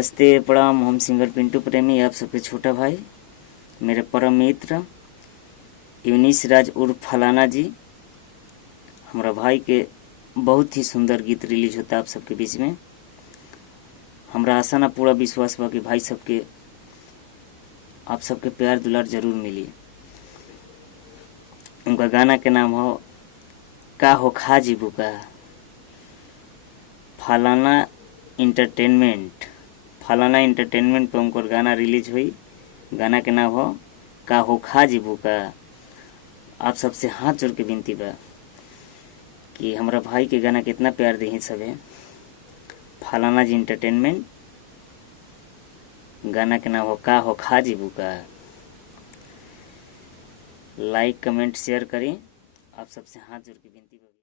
नमस्ते प्रणाम। हम सिंगर पिंटू प्रेमी, आप सबके छोटा भाई, मेरे परम मित्र यूनिस राज उर्फ फलाना जी, हमारा भाई के बहुत ही सुंदर गीत रिलीज होता है आप सबके बीच में। हमरा आशा ना पूरा विश्वास बा कि भाई सबके आप सबके प्यार दुलार जरूर मिली। उनका गाना के नाम हो का हो खा जीबू का। फलाना इंटरटेनमेंट पे उनकर गाना रिलीज हुई। गाना के नाम हो का हो खा जीबू का। आप सबसे हाथ जोड़ के विनती बा कि हमारा भाई के गाना कितना प्यार दी सब है। फलाना जी इंटरटेनमेंट, गाना के नाम हो का हो खा जीबू का। लाइक कमेंट शेयर करें। आप सबसे हाथ जोड़ के विनती बा।